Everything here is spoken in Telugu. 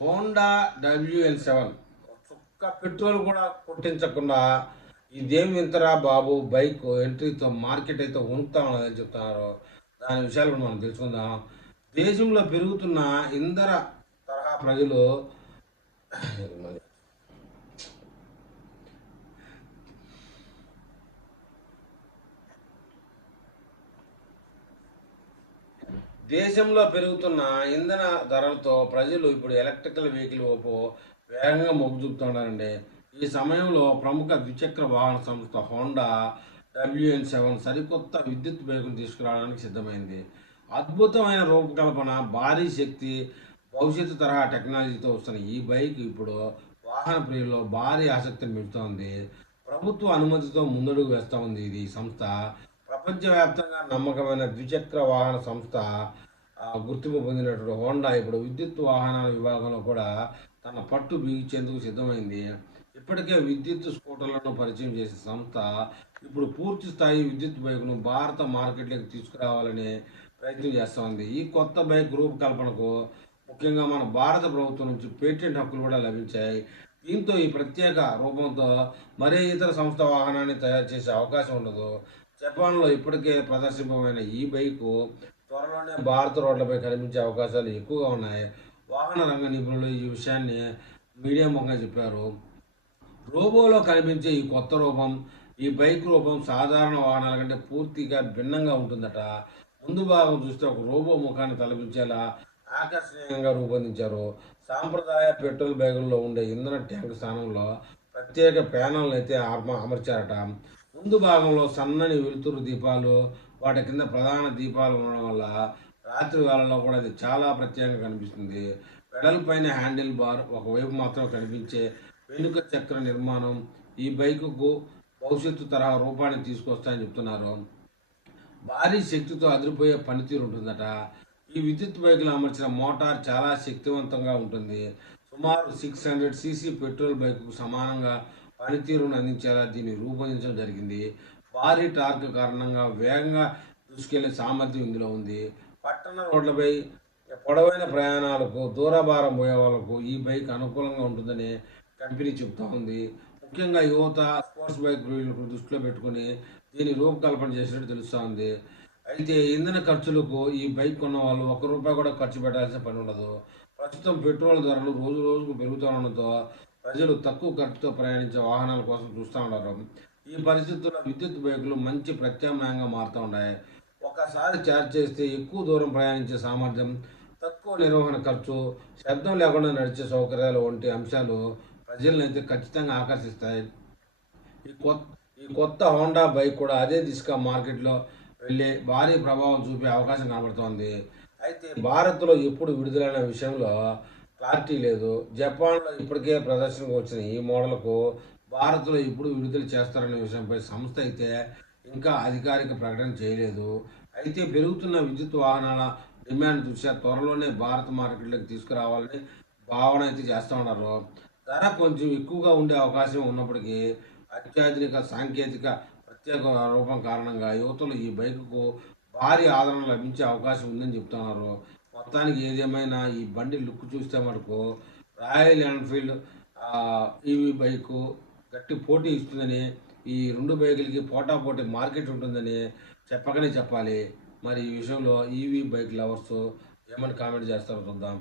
హోండా WN7 చుక్క పెట్రోల్ కూడా కొట్టించకుండా ఇదేం వింతరా బాబు బైక్ ఎంట్రీతో మార్కెట్ అయితే ఉనుకుతా ఉన్నదని చెప్తున్నారు. దాని విషయాలు కూడా మనం తెలుసుకుందాం. దేశంలో పెరుగుతున్న ఇంధన తరహా ప్రజలు దేశంలో పెరుగుతున్న ఇంధన ధరలతో ప్రజలు ఇప్పుడు ఎలక్ట్రికల్ వెహికల్ వైపు వేగంగా మొగ్గు చూపుతున్నారండి. ఈ సమయంలో ప్రముఖ ద్విచక్ర వాహన సంస్థ హోండా WN7 సరికొత్త విద్యుత్ బైకును తీసుకురావడానికి సిద్ధమైంది. అద్భుతమైన రూపకల్పన, భారీ శక్తి, భవిష్యత్తు తరహా టెక్నాలజీతో వస్తున్న ఈ బైక్ ఇప్పుడు వాహన ప్రియుల్లో భారీ ఆసక్తిని పెంచుతోంది. ప్రభుత్వ అనుమతితో ముందడుగు వేస్తూ ఉంది ఇది ఈ సంస్థ. ప్రపంచవ్యాప్తంగా నమ్మకమైన ద్విచక్ర వాహన సంస్థ గుర్తింపు పొందినటువంటి హోండా ఇప్పుడు విద్యుత్ వాహనాల విభాగంలో కూడా తన పట్టు బిగించేందుకు సిద్ధమైంది. ఇప్పటికే విద్యుత్ స్కూటర్లను పరిచయం చేసే సంస్థ ఇప్పుడు పూర్తి స్థాయి విద్యుత్ బైకును భారత మార్కెట్లోకి తీసుకురావాలనే ప్రయత్నం చేస్తోంది. ఈ కొత్త బైక్ రూపకల్పనకు ముఖ్యంగా మన భారత ప్రభుత్వం నుంచి పేటెంట్ హక్కులు కూడా లభించాయి. దీంతో ఈ ప్రత్యేక రూపంతో మరే ఇతర సంస్థ వాహనాన్ని తయారు చేసే అవకాశం ఉండదు. జపాన్లో ఇప్పటికే ప్రదర్శింపమైన ఈ బైకు త్వరలోనే భారత రోడ్లపై కనిపించే అవకాశాలు ఎక్కువగా ఉన్నాయి. వాహన రంగ నిపుణులు ఈ విషయాన్ని మీడియా ముఖంగా చెప్పారు. రోబోలో కనిపించే ఈ కొత్త రూపం, ఈ బైక్ రూపం సాధారణ వాహనాల కంటే పూర్తిగా భిన్నంగా ఉంటుందట. ముందు భాగం చూస్తే ఒక రోబో ముఖాన్ని తలపించేలా ఆకర్షణీయంగా రూపొందించారు. సాంప్రదాయ పెట్రోల్ బైకుల్లో ఉండే ఇంధన ట్యాంక్ స్థానంలో ప్రత్యేక ప్యానల్ని అయితే అమర్చారట. ముందు భాగంలో సన్నని వెలుతురు దీపాలు, వాటి కింద ప్రధాన దీపాలు ఉండడం వల్ల రాత్రి వేళల్లో కూడా అది చాలా ప్రత్యేకంగా కనిపిస్తుంది. పెడల్ పైన హ్యాండిల్ బార్ ఒకవైపు మాత్రం కనిపించే వెనుక చక్ర నిర్మాణం ఈ బైకుకు భవిష్యత్తు తరహా రూపాన్ని తీసుకొస్తాయని చెప్తున్నారు. భారీ శక్తితో అదిరిపోయే పనితీరు ఉంటుందట. ఈ విద్యుత్ బైకులు అమర్చిన మోటార్ చాలా శక్తివంతంగా ఉంటుంది. సుమారు 600 cc పెట్రోల్ బైకుకు సమానంగా పనితీరును అందించేలా దీన్ని రూపొందించడం జరిగింది. భారీ టార్క్ కారణంగా వేగంగా దూసుకెళ్లే సామర్థ్యం ఇందులో ఉంది. పట్టణ రోడ్లపై పొడవైన ప్రయాణాలకు, దూరభారం పోయే వాళ్ళకు ఈ బైక్ అనుకూలంగా ఉంటుందని కంపెనీ చెబుతూ ఉంది. ముఖ్యంగా యువత, స్పోర్ట్స్ బైక్ ప్రియులకు దృష్టిలో పెట్టుకుని దీని రూపకల్పన చేసినట్టు తెలుస్తూ ఉంది. అయితే ఇంధన ఖర్చులకు ఈ బైక్ కొన్న వాళ్ళు ₹1 కూడా ఖర్చు పెట్టాల్సిన పని ఉండదు. ప్రస్తుతం పెట్రోల్ ధరలు రోజు రోజుకు పెరుగుతుండడంతో ప్రజలు తక్కువ ఖర్చుతో ప్రయాణించే వాహనాల కోసం చూస్తూ ఉన్నారు. ఈ పరిస్థితుల్లో విద్యుత్ బైకులు మంచి ప్రత్యామ్నాయంగా మారుతూ ఉన్నాయి. ఒకసారి ఛార్జ్ చేస్తే ఎక్కువ దూరం ప్రయాణించే సామర్థ్యం, తక్కువ నిర్వహణ ఖర్చు, శబ్దం లేకుండా నడిచే సౌకర్యాలు వంటి అంశాలు ప్రజలను అయితే ఖచ్చితంగా ఆకర్షిస్తాయి. ఈ కొత్త ఈ కొత్త హోండా బైక్ కూడా అదే దిశగా మార్కెట్లో వెళ్ళి భారీ ప్రభావం చూపే అవకాశం కనబడుతోంది. అయితే భారత్లో ఎప్పుడు విడుదలైన విషయంలో క్లారిటీ లేదు. జపాన్లో ఇప్పటికే ప్రదర్శనకు వచ్చిన ఈ మోడల్కు భారత్లో ఎప్పుడు విడుదల చేస్తారనే విషయంపై సంస్థ అయితే ఇంకా అధికారిక ప్రకటన చేయలేదు. అయితే పెరుగుతున్న విద్యుత్ వాహనాల డిమాండ్ దృష్ట్యా త్వరలోనే భారత మార్కెట్లోకి తీసుకురావాలని భావన అయితే చేస్తూ ఉన్నారు. ధర కొంచెం ఎక్కువగా ఉండే అవకాశం ఉన్నప్పటికీ అత్యాధునిక సాంకేతిక ప్రత్యేక రూపం కారణంగా యువతలు ఈ బైకుకు భారీ ఆదరణ లభించే అవకాశం ఉందని చెప్తున్నారు. మొత్తానికి ఏదేమైనా ఈ బండి లుక్ చూస్తే మటుకు రాయల్ ఎన్ఫీల్డ్ ఈవీ బైకు గట్టి పోటీ ఇస్తుందని, ఈ రెండు బైకులకి పోటాపోటీ మార్కెట్ ఉంటుందని చెప్పకనే చెప్పాలి. మరి ఈ విషయంలో ఈవీ బైక్ లవర్స్ ఏమని కామెంట్ చేస్తారో చూద్దాం.